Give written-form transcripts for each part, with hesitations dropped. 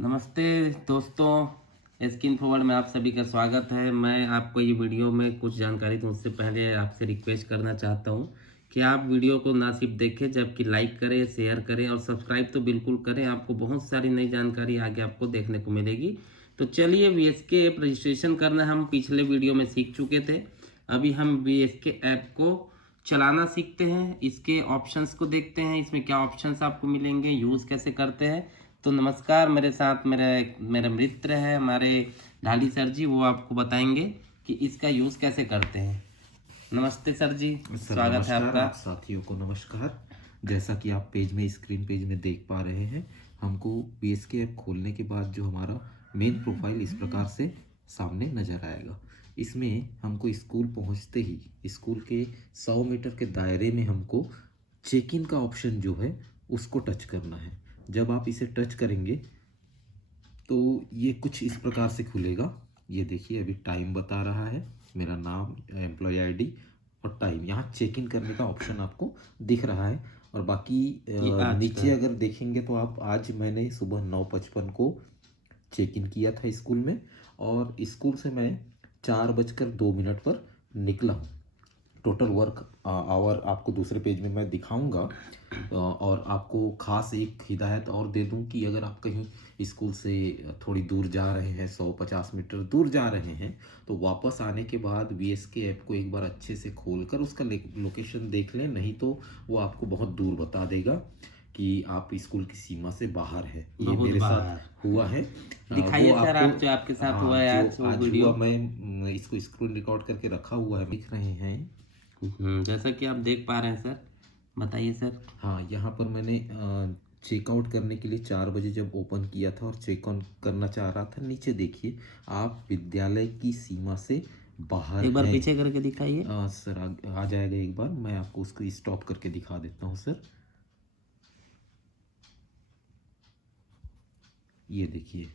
नमस्ते दोस्तों, skin forward में आप सभी का स्वागत है। मैं आपको ये वीडियो में कुछ जानकारी दूं उससे पहले आपसे रिक्वेस्ट करना चाहता हूं कि आप वीडियो को ना सिर्फ देखें जबकि लाइक करें, शेयर करें और सब्सक्राइब तो बिल्कुल करें। आपको बहुत सारी नई जानकारी आगे आपको देखने को मिलेगी। तो चलिए, VSK ऐप रजिस्ट्रेशन करना हम पिछले वीडियो में सीख चुके थे। अभी हम VSK ऐप को चलाना सीखते हैं। इसके ऑप्शंस को देखते हैं, इसमें क्या ऑप्शंस आपको मिलेंगे, यूज़ कैसे करते हैं। तो नमस्कार, मेरे साथ मेरे मित्र है हमारे ढाली सर जी, वो आपको बताएंगे कि इसका यूज़ कैसे करते हैं। नमस्ते सर जी, सर स्वागत है नमस्कार। आपका। आप साथियों को नमस्कार। जैसा कि आप स्क्रीन पेज में देख पा रहे हैं, हमको BSK ऐप खोलने के बाद जो हमारा मेन प्रोफाइल इस प्रकार से सामने नज़र आएगा। इसमें हमको स्कूल पहुंचते ही स्कूल के 100 मीटर के दायरे में हमको चेक इन का ऑप्शन जो है उसको टच करना है। जब आप इसे टच करेंगे तो ये कुछ इस प्रकार से खुलेगा। ये देखिए, अभी टाइम बता रहा है, मेरा नाम, एम्प्लॉय आईडी और टाइम। यहाँ चेक इन करने का ऑप्शन आपको दिख रहा है। और बाकी ये आज का नीचे है। अगर देखेंगे तो आप, आज मैंने सुबह 9:55 को चेक इन किया था स्कूल में, और स्कूल से मैं 4:02 पर निकला हूँ। टोटल वर्क आवर आपको दूसरे पेज में मैं दिखाऊंगा। और आपको खास एक हिदायत और दे दूं कि अगर आप कहीं स्कूल से थोड़ी दूर जा रहे हैं, 150 मीटर दूर जा रहे हैं, तो वापस आने के बाद VSK ऐप को एक बार अच्छे से खोलकर उसका लोकेशन देख लें। नहीं तो वो आपको बहुत दूर बता देगा कि आप स्कूल की सीमा से बाहर है। ये बहुत मेरे साथ बार हुआ है। वो दिखाइए सर, आपको, आप जो आपके साथ हुआ हाँ, है जो आज वो आज हुआ, वीडियो। मैं इसको स्क्रीन रिकॉर्ड करके रखा हुआ है, दिख रहे हैं। जैसा कि आप देख पा रहे हैं सर, बताइए सर। हाँ, यहाँ पर मैंने चेकआउट करने के लिए 4 बजे जब ओपन किया था और चेक ऑन करना चाह रहा था, नीचे देखिए, आप विद्यालय की सीमा से बाहर एक बार हैं। पीछे करके दिखाइए। सर आ जाएगा, एक बार मैं आपको उसको स्टॉप करके दिखा देता हूँ सर। ये देखिए,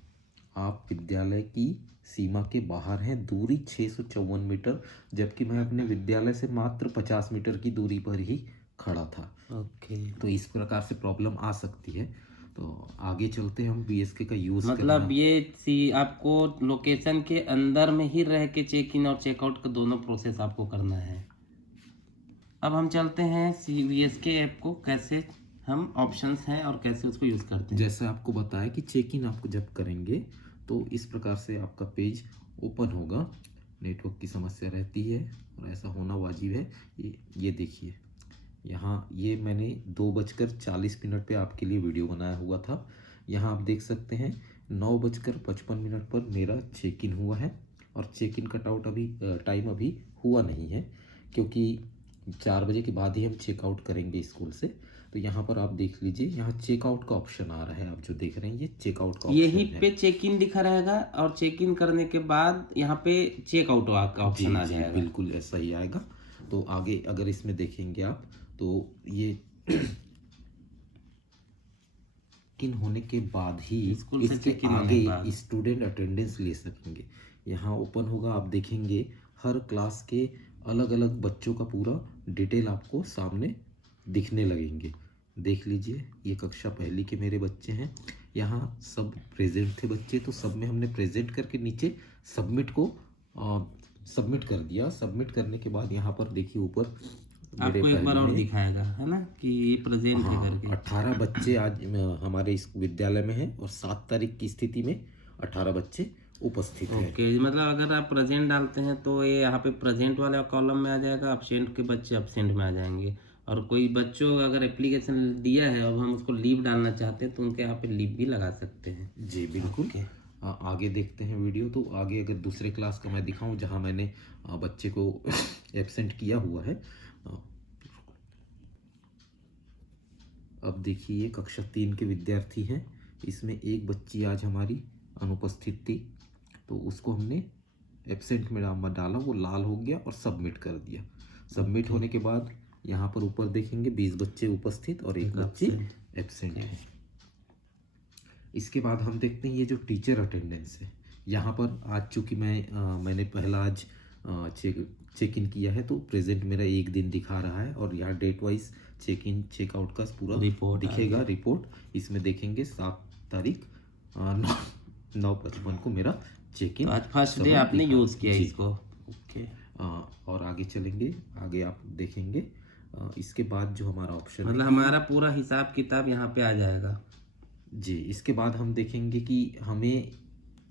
आप विद्यालय की सीमा के बाहर हैं, दूरी 654 मीटर, जबकि मैं अपने विद्यालय से मात्र 50 मीटर की दूरी पर ही खड़ा था। ओके, तो इस प्रकार से प्रॉब्लम आ सकती है। तो आगे चलते हैं, हम BSK का यूज़ मतलब करना। ये सी आपको लोकेशन के अंदर में ही रह के चेक इन और चेकआउट का दोनों प्रोसेस आपको करना है। अब हम चलते हैं VSK ऐप को कैसे हम ऑप्शंस हैं और कैसे उसको यूज़ करते हैं। जैसे आपको बताया कि चेक इन आप जब करेंगे तो इस प्रकार से आपका पेज ओपन होगा। नेटवर्क की समस्या रहती है और ऐसा होना वाजिब है। ये देखिए, यहाँ ये मैंने 2:40 पे आपके लिए वीडियो बनाया हुआ था। यहाँ आप देख सकते हैं 9:55 पर मेरा चेक इन हुआ है, और चेक इन कटआउट अभी टाइम अभी हुआ नहीं है, क्योंकि 4 बजे के बाद ही हम चेकआउट करेंगे स्कूल से। तो यहाँ पर आप देख लीजिए, यहाँ चेकआउट का ऑप्शन आ रहा है, आप जो देख रहे हैं ये चेकआउट का यहीं ऑप्शन है। पे चेक इन दिखा रहेगा और चेक इन करने के बाद यहाँ पे चेकआउट का जी ऑप्शन आ जी, जाएगा। बिल्कुल ऐसा ही आएगा। तो आगे अगर इसमें देखेंगे आप, तो ये इन होने के बाद ही स्कूल से इसके चेक इन होने आगे के बाद स्टूडेंट अटेंडेंस ले सकेंगे। यहाँ ओपन होगा, आप देखेंगे हर क्लास के अलग अलग बच्चों का पूरा डिटेल आपको सामने दिखने लगेंगे। देख लीजिए, ये कक्षा पहली के मेरे बच्चे हैं। यहाँ सब प्रेजेंट थे बच्चे, तो सब में हमने प्रेजेंट करके नीचे सबमिट को सबमिट कर दिया। सबमिट करने के बाद यहाँ पर देखिए, ऊपर मेरे आपको एक बार पहले और में, दिखाएगा, है ना, कि ये प्रेजेंट है हाँ, करके। 18 बच्चे आज हमारे इस विद्यालय में हैं, और 7 तारीख की स्थिति में 18 बच्चे उपस्थित हैं। ओके, मतलब अगर आप प्रेजेंट डालते हैं तो ये यहाँ पे प्रेजेंट वाले कॉलम में आ जाएगा, absent के बच्चे absent में आ जाएंगे। और कोई बच्चों अगर एप्लीकेशन दिया है और हम उसको लीव डालना चाहते हैं तो उनके यहाँ पे लीव भी लगा सकते हैं। जी बिल्कुल। ओके, आगे देखते हैं वीडियो। तो आगे अगर दूसरे क्लास का मैं दिखाऊं, जहां मैंने बच्चे को एब्सेंट किया हुआ है। अ, अब देखिए, ये कक्षा 3 के विद्यार्थी हैं। इसमें एक बच्ची आज हमारी अनुपस्थित थी, तो उसको हमने एब्सेंट में डाला, वो लाल हो गया और सबमिट कर दिया। सबमिट ओके, होने के बाद यहाँ पर ऊपर देखेंगे 20 बच्चे उपस्थित और एक बच्ची absent, एब्सेंट ओके। है। इसके बाद हम देखते हैं ये जो टीचर अटेंडेंस है। यहाँ पर आज चूँकि मैंने पहला आज चेक इन किया है, तो प्रेजेंट मेरा एक दिन दिखा रहा है, और यहाँ date wise check in checkout का पूरा रिपोर्ट आ दिखेगा गया। रिपोर्ट। इसमें देखेंगे 7 तारीख 9:55 को मेरा चेक इन तो आज फर्स्ट डे आपने यूज़ किया इसको। ओके। और आगे चलेंगे, आगे आप देखेंगे इसके बाद जो हमारा ऑप्शन है मतलब हमारा पूरा हिसाब किताब यहाँ पे आ जाएगा। जी, इसके बाद हम देखेंगे कि हमें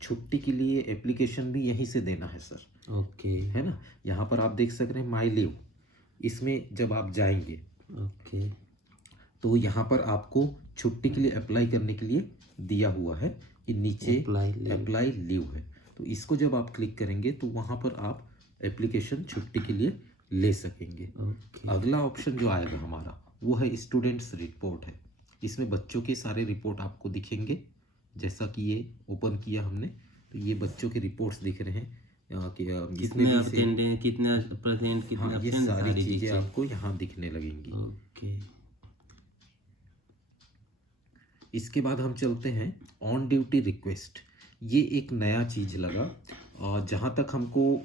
छुट्टी के लिए एप्लीकेशन भी यहीं से देना है सर, ओके। है ना। यहाँ पर आप देख सक रहे हैं माई लीव, इसमें जब आप जाएंगे ओके। तो यहाँ पर आपको छुट्टी के लिए अप्लाई करने के लिए दिया हुआ है कि नीचे अप्लाई लीव है। तो इसको जब आप क्लिक करेंगे तो वहाँ पर आप एप्लीकेशन छुट्टी के लिए ले सकेंगे। ओके। अगला ऑप्शन जो आएगा हमारा वो है स्टूडेंट्स रिपोर्ट है। इसमें बच्चों के सारे रिपोर्ट आपको दिखेंगे। जैसा कि ये ओपन किया हमने तो ये बच्चों के रिपोर्ट्स दिख रहे हैं कि जितने कितने भी से अटेंडेंस, कितने प्रेजेंट, कितने हाँ, ये absent, सारी चीज़ें चीज़ें। आपको यहाँ दिखने लगेंगी। ओके। इसके बाद हम चलते हैं ऑन ड्यूटी रिक्वेस्ट। ये एक नया चीज़ लगा और जहाँ तक हमको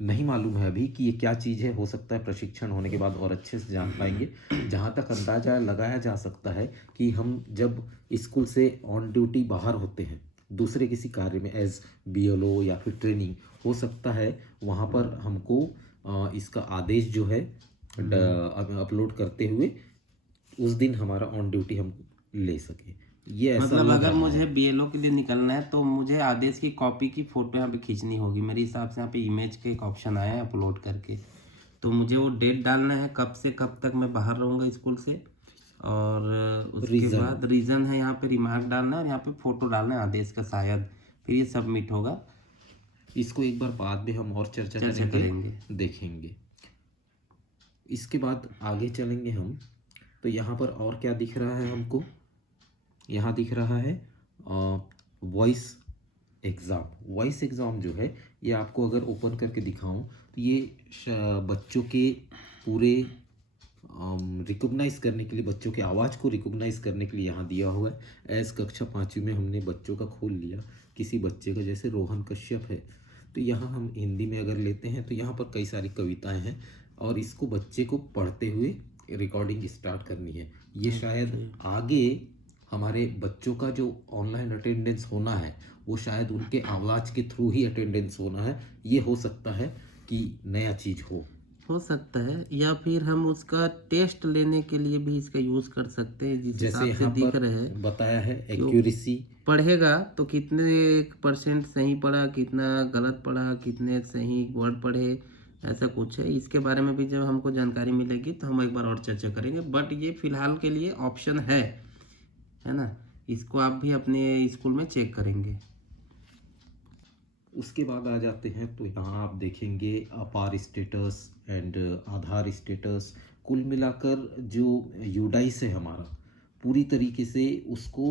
नहीं मालूम है अभी कि ये क्या चीज़ है। हो सकता है प्रशिक्षण होने के बाद और अच्छे से जान पाएंगे। जहाँ तक अंदाज़ा लगाया जा सकता है कि हम जब स्कूल से ऑन ड्यूटी बाहर होते हैं दूसरे किसी कार्य में एज BLO या फिर ट्रेनिंग, हो सकता है वहाँ पर हमको इसका आदेश जो है अपलोड करते हुए उस दिन हमारा ऑन ड्यूटी हम ले सके। ये ऐसा मतलब लग अगर रहा मुझे है। BLO के लिए निकलना है तो मुझे आदेश की कॉपी की फ़ोटो यहाँ पे खींचनी होगी। मेरे हिसाब से यहाँ पे इमेज के एक ऑप्शन आया है अपलोड करके। तो मुझे वो डेट डालना है कब से कब तक मैं बाहर रहूँगा स्कूल से, और उसके बाद रीज़न है यहाँ पे रिमार्क डालना है और यहाँ पे फ़ोटो डालना है आदेश का शायद, फिर ये सबमिट होगा। इसको एक बार बाद में हम और चर्चा करेंगे, देखेंगे। इसके बाद आगे चलेंगे हम तो यहाँ पर और क्या दिख रहा है हमको, यहाँ दिख रहा है वॉइस एग्ज़ाम। वॉइस एग्ज़ाम जो है ये आपको अगर ओपन करके दिखाऊं तो ये बच्चों के पूरे रिकॉग्नाइज़ करने के लिए, बच्चों के आवाज़ को रिकॉग्नाइज़ करने के लिए यहाँ दिया हुआ है। एज कक्षा 5वीं में हमने बच्चों का खोल लिया, किसी बच्चे का जैसे रोहन कश्यप है तो यहाँ हम हिंदी में अगर लेते हैं तो यहाँ पर कई सारी कविताएं हैं और इसको बच्चे को पढ़ते हुए रिकॉर्डिंग स्टार्ट करनी है। ये शायद आगे हमारे बच्चों का जो ऑनलाइन अटेंडेंस होना है वो शायद उनके आवाज़ के थ्रू ही अटेंडेंस होना है। ये हो सकता है कि नया चीज़ हो सकता है, या फिर हम उसका टेस्ट लेने के लिए भी इसका यूज़ कर सकते हैं। जिस जैसे हिसाब से यहाँ दिख पर रहे हैं बताया है एक्यूरेसी पढ़ेगा तो कितने % सही पढ़ा, कितना गलत पढ़ा, कितने सही वर्ड पढ़े, ऐसा कुछ है। इसके बारे में भी जब हमको जानकारी मिलेगी तो हम एक बार और चर्चा करेंगे। बट ये फ़िलहाल के लिए ऑप्शन है ना। इसको आप भी अपने स्कूल में चेक करेंगे। उसके बाद आ जाते हैं तो यहाँ आप देखेंगे अपार स्टेटस एंड आधार स्टेटस। कुल मिलाकर जो यूडाइस है हमारा पूरी तरीके से उसको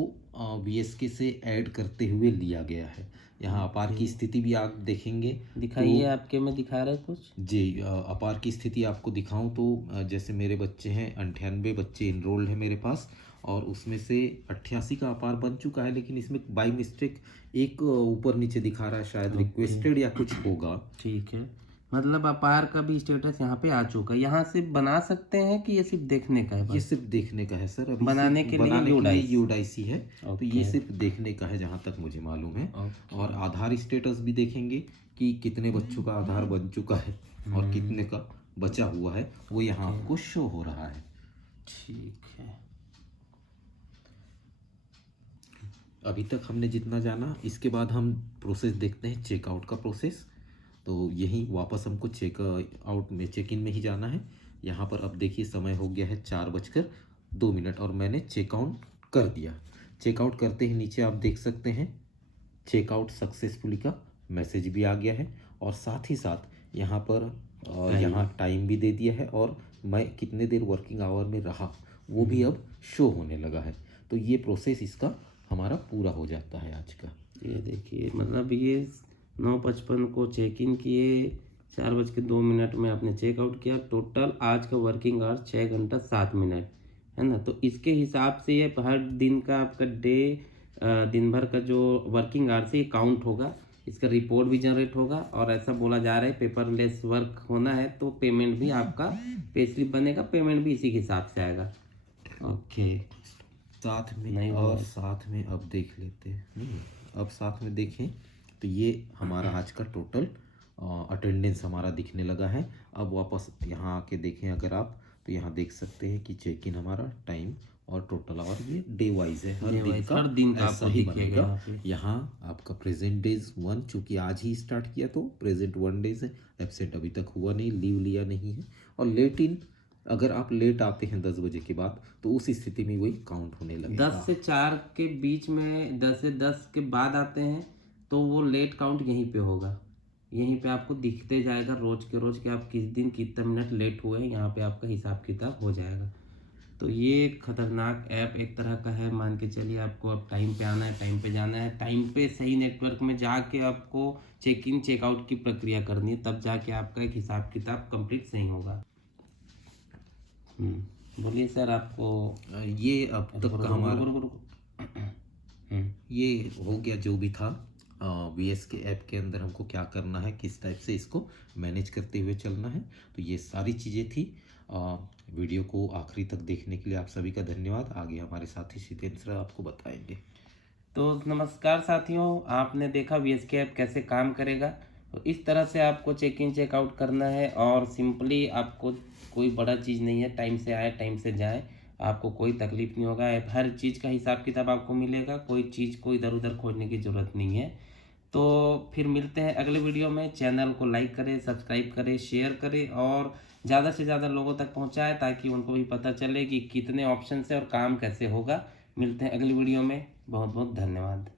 BSK से ऐड करते हुए लिया गया है। यहाँ अपार की स्थिति भी आप देखेंगे। दिखाइए, आपके में दिखा रहे कुछ जी। अपार की स्थिति आपको दिखाऊं तो जैसे मेरे बच्चे हैं 98 बच्चे इनरोल्ड है मेरे पास और उसमें से 88 का अपार बन चुका है। लेकिन इसमें बाई मिस्टेक एक ऊपर नीचे दिखा रहा है, शायद रिक्वेस्टेड या कुछ होगा। ठीक है, मतलब अपार का भी स्टेटस यहाँ पे आ चुका है। यहाँ से बना सकते हैं कि ये सिर्फ देखने का है? ये सिर्फ देखने का है सर। अभी बनाने के लिए यूडाइसी है तो ये सिर्फ देखने का है जहाँ तक मुझे मालूम है। और आधार स्टेटस भी देखेंगे कि कितने बच्चों का आधार बन चुका है और कितने का बचा हुआ है वो यहाँ आपको शो हो रहा है। ठीक है, अभी तक हमने जितना जाना। इसके बाद हम प्रोसेस देखते हैं, चेकआउट का प्रोसेस। तो यही वापस हमको चेकआउट में, चेक इन में ही जाना है। यहाँ पर अब देखिए समय हो गया है 4:02 और मैंने चेकआउट कर दिया। चेकआउट करते ही नीचे आप देख सकते हैं चेकआउट सक्सेसफुली का मैसेज भी आ गया है और साथ ही साथ यहाँ पर यहाँ टाइम भी दे दिया है और मैं कितने देर वर्किंग आवर में रहा वो भी अब शो होने लगा है। तो ये प्रोसेस इसका हमारा पूरा हो जाता है आज का। ये देखिए, मतलब ये 9:55 को चेक इन किए, 4:02 में आपने चेकआउट किया। टोटल आज का वर्किंग आवर 6 घंटा 7 मिनट है ना। तो इसके हिसाब से ये हर दिन का आपका दिन भर का जो वर्किंग आवर से ये काउंट होगा। इसका रिपोर्ट भी जनरेट होगा और ऐसा बोला जा रहा है पेपरलेस वर्क होना है तो पेमेंट भी आपका पे स्लिप बनेगा, पेमेंट भी इसी के हिसाब से आएगा। ओके, साथ में नहीं और हुआ। साथ में अब देख लेते हैं। नहीं, अब साथ में देखें तो ये हमारा आज का टोटल अटेंडेंस हमारा दिखने लगा है। अब वापस यहाँ आके देखें अगर आप, तो यहाँ देख सकते हैं कि चेक इन हमारा टाइम और टोटल, और ये डे वाइज है, हर दिन का ऐसा आपको ही दिखेगा बनेगा। यहाँ पे। यहाँ आपका प्रेजेंट डेज 1, चूँकि आज ही स्टार्ट किया तो प्रेजेंट 1 डेज है, एब्सेंट अभी तक हुआ नहीं, लीव लिया नहीं है। और लेट इन, अगर आप लेट आते हैं 10 बजे के बाद तो उस स्थिति में वही काउंट होने लगेगा। 10 से 4 के बीच में, 10 से 10 के बाद आते हैं तो वो लेट काउंट यहीं पे होगा। यहीं पे आपको दिखते जाएगा रोज के रोज कि आप किस दिन कितना मिनट लेट हुए हैं, यहाँ पे आपका हिसाब किताब हो जाएगा। तो ये खतरनाक ऐप एक तरह का है, मान के चलिए। आपको अब टाइम पे आना है, टाइम पे जाना है, टाइम पे सही नेटवर्क में जाके आपको चेक इन चेकआउट की प्रक्रिया करनी है, तब जाके आपका एक हिसाब किताब कंप्लीट सही होगा। बोलिए सर, आपको ये अब तक का हमारा रुको। ये हो गया जो भी था। VSK ऐप के अंदर हमको क्या करना है, किस टाइप से इसको मैनेज करते हुए चलना है, तो ये सारी चीज़ें थी। वीडियो को आखिरी तक देखने के लिए आप सभी का धन्यवाद। आगे हमारे साथी सितेंद्र आपको बताएंगे। तो नमस्कार साथियों, आपने देखा VSK ऐप कैसे काम करेगा। तो इस तरह से आपको चेक इन चेकआउट करना है, और सिंपली आपको कोई बड़ा चीज़ नहीं है, टाइम से आए टाइम से जाए, आपको कोई तकलीफ नहीं होगा। हर चीज़ का हिसाब किताब आपको मिलेगा, कोई चीज़ को इधर उधर खोजने की ज़रूरत नहीं है। तो फिर मिलते हैं अगले वीडियो में। चैनल को लाइक करें, सब्सक्राइब करें, शेयर करें और ज़्यादा से ज़्यादा लोगों तक पहुँचाएँ, ताकि उनको भी पता चले कि कितने ऑप्शन है और काम कैसे होगा। मिलते हैं अगली वीडियो में। बहुत बहुत धन्यवाद।